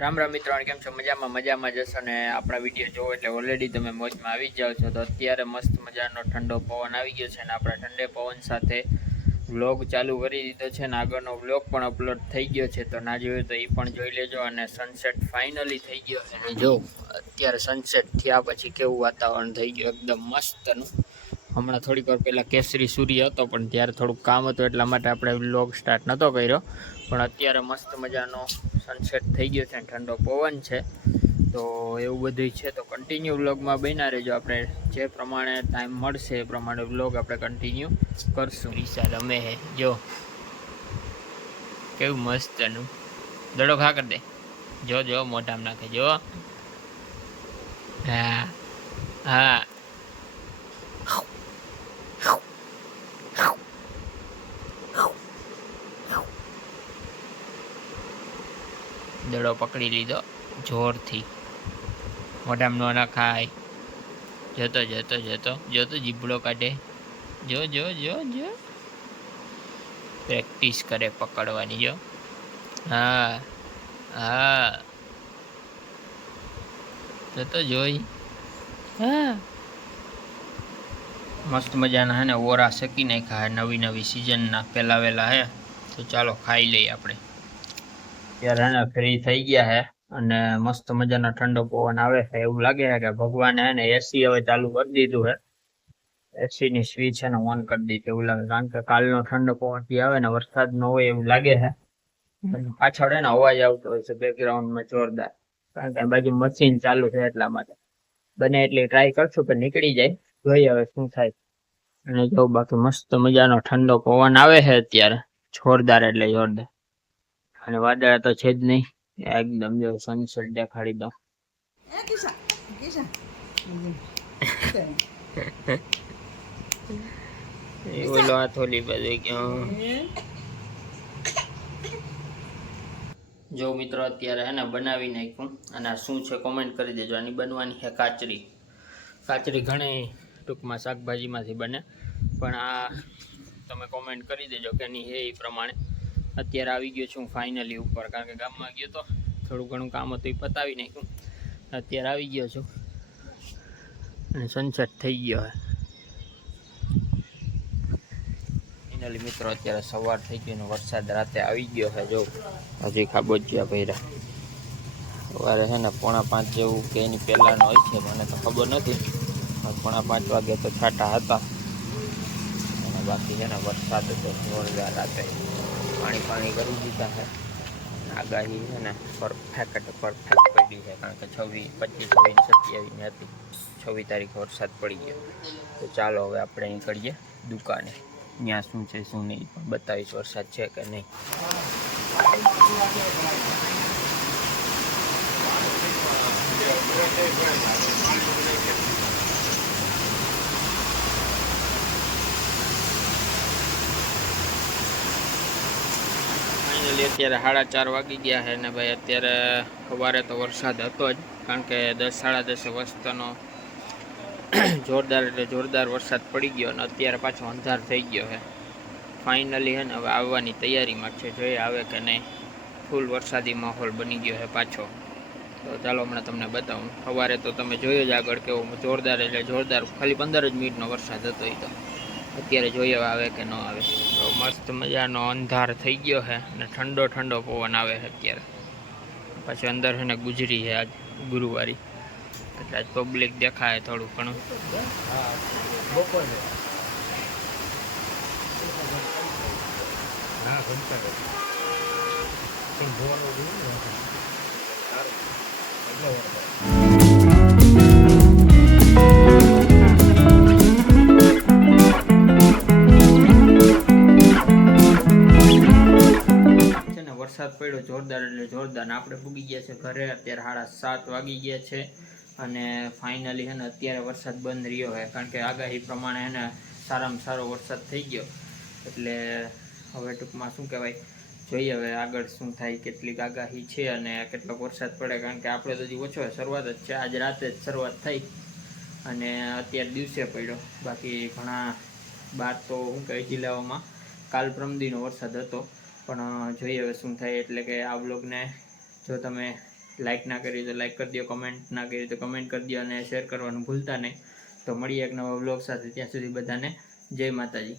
રામ રામ મિત્રો કેમ છો? મજામાં મજામાં જશો ને? આપણા વીડિયો જોવો એટલે ઓલરેડી તમે મોજમાં આવી જાઓ છો. તો અત્યારે મસ્ત મજાનો ઠંડો પવન આવી ગયો છે ને આપણા ઠંડે પવન સાથે વ્લોગ ચાલુ કરી દીધો છે ને આગળનો વ્લોગ પણ અપલોડ થઈ ગયો છે. તો ના જોયું તો એ પણ જોઈ લેજો અને સનસેટ ફાઇનલી થઈ ગયો છે. અને જો, અત્યારે સનસેટ થયા પછી કેવું વાતાવરણ થઈ ગયું? એકદમ મસ્તનું. હમણાં થોડીક વાર પહેલાં કેસરી સૂર્ય હતો, પણ ત્યારે થોડુંક કામ હતું એટલા માટે આપણે વ્લોગ સ્ટાર્ટ નહોતો કર્યો. પણ અત્યારે મસ્ત મજાનો સનસેટ થઈ ગયો છે અને ઠંડો પવન છે. તો એવું બધું છે. તો કન્ટિન્યુ વ્લોગમાં બન્યા રહેજો. આપણે જે પ્રમાણે ટાઈમ મળશે એ પ્રમાણે વ્લોગ આપણે કન્ટિન્યુ કરશું. ઈશા રમે હે, જો. કેવું મસ્ત એનું. દડો ખા કરી દે. જો જો, મોઢામાં નાખે. જો. હા હા. દડો પકડી લીધો. જોરથી. મોઢામાં ન નખાય. જતો જતો જતો, જોતો જીભડો કાઢે. જો જો જો જો. પ્રેક્ટિસ કરે પકડવાની, જો. હા હા. જતો જોઈ. હા. મસ્ત મજાના હે ને, ઓરા શકી નાખ્યા હે નવી નવી સિઝનના પહેલાં વહેલા હે. તો ચાલો ખાઈ લઈએ આપણે. ત્યારે એને ફ્રી થઈ ગયા હે અને મસ્ત મજાનો ઠંડો પવન આવે છે એવું લાગે છે કે ભગવાને એને એસી હવે ચાલુ કરી દીધું છે એસી ની સ્વિચ એને ઓન કરી દીધી એવું લાગે કારણ કે કાલનો ઠંડો પવનથી આવે ને વરસાદ ન હોય એવું લાગે છે. પાછળ એને અવાજ આવતો હોય છે બેકગ્રાઉન્ડમાં જોરદાર. કારણ કે બાજુ મશીન ચાલુ છે એટલા માટે. બને એટલી ટ્રાય કરશું કે નીકળી જાય. જોઈએ હવે શું થાય. અને જો બાકી મસ્ત મજાનો ઠંડો પવન આવે છે અત્યારે. જોરદાર એટલે જોરદાર. અને વાદળા તો છે જ નહીં. એકદમ જો સનસેટ દેખાડી. એ ઓલો હાથોલી બધું ગયો જો મિત્રો અત્યારે હે ને બનાવી નાખ્યું અને આ શું છે કોમેન્ટ કરી દેજો. આની બનવાની છે કાચરી. કાચરી ઘણી ટૂંકમાં શાકભાજીમાંથી બને. પણ આ તમે કોમેન્ટ કરી દેજો કે નહીં હે એ પ્રમાણે. અત્યારે આવી ગયો છું ફાઇનલી ઉપર, કારણ કે ગામમાં ગયો તો થોડું ઘણું કામ હતું એ પતાવી નાખ્યું. અત્યારે આવી ગયો છું. અને સનસેટ થઈ ગયો હે ફાઇનલી મિત્રો, અત્યારે સવાર થઈ ગયો ને વરસાદ રાતે આવી ગયો છે, જો. હજી ખાબોજિયા ભર્યા. સવારે છે ને પોણા પાંચ જેવું કે એની પહેલાંનો હોય છે, મને તો ખબર નથી. પોણા પાંચ વાગે તો છાંટા હતા. અને બાકી છે ને વરસાદ તો જોરદાર રાતે. પાણી પાણી કરી દીધા છે. આગાહી છે ને પરફેક્ટ પરફેક્ટ પડી છે, કારણ કે છવ્વીસ, પચીસ, છવ્વીસ, સત્યાવીસ હતી. છવ્વીસ તારીખે વરસાદ પડી ગયો. તો ચાલો હવે આપણે નીકળીએ દુકાને. ત્યાં શું છે, શું નહીં પણ બતાવીશ વરસાદ છે કે નહીં. ફાઇનલી અત્યારે સાડા ચાર વાગી ગયા છે ને ભાઈ અત્યારે સવારે તો વરસાદ હતો જ, કારણ કે દસ, સાડા દસે વસ્તનો જોરદાર એટલે જોરદાર વરસાદ પડી ગયો અને અત્યારે પાછો અંધાર થઈ ગયો છે. ફાઇનલી છે ને હવે આવવાની તૈયારીમાં છે, જોઈએ આવે કે નહીં. ફૂલ વરસાદી માહોલ બની ગયો છે પાછો. તો ચાલો હમણાં તમને બતાવું. સવારે તો તમે જોયો જ આગળ કેવો જોરદાર એટલે જોરદાર, ખાલી પંદર જ મિનિટનો વરસાદ હતો એ તો. અત્યારે જોઈએ આવે કે ન આવે. તો મસ્ત મજાનો અંધાર થઈ ગયો છે અને ઠંડો ઠંડો પવન આવે છે અત્યારે. પછી અંદર છે ને ગુજરી છે આજ ગુરુવારી. એટલે આજ પબ્લિક દેખાય થોડું ઘણું. છે એટલે જોરદાર ને આપણે પૂગી ગયા છે ઘરે. અત્યારે સાડા સાત વાગી ગયા છે અને ફાઇનલી છે ને અત્યારે વરસાદ બંધ રહ્યો છે કારણ કે આગાહી પ્રમાણે એને સારામાં સારો વરસાદ થઈ ગયો. એટલે હવે ટૂંકમાં શું કહેવાય? જોઈએ હવે આગળ શું થાય, કેટલીક આગાહી છે અને કેટલોક વરસાદ પડે. કારણ કે આપણે તો હજી ઓછો શરૂઆત જ છે. આજ રાતે જ શરૂઆત થઈ અને અત્યારે દિવસે પડ્યો. બાકી ઘણા બાર તો શું કહેવાય, જિલ્લાઓમાં કાલ પ્રમદીનો વરસાદ હતો. પણ જોઈએ હવે શું થાય. એટલે કે આ બ્લોગને જો તમે લાઇક ના કરી તો લાઇક કરી દો કમેન્ટ ના કરી તો કમેન્ટ કરી દો અને શેર કરવાનું ભૂલતા નહીં. તો મળીએ એક નવા બ્લોગ સાથે, ત્યાં સુધી બધાને જય માતાજી.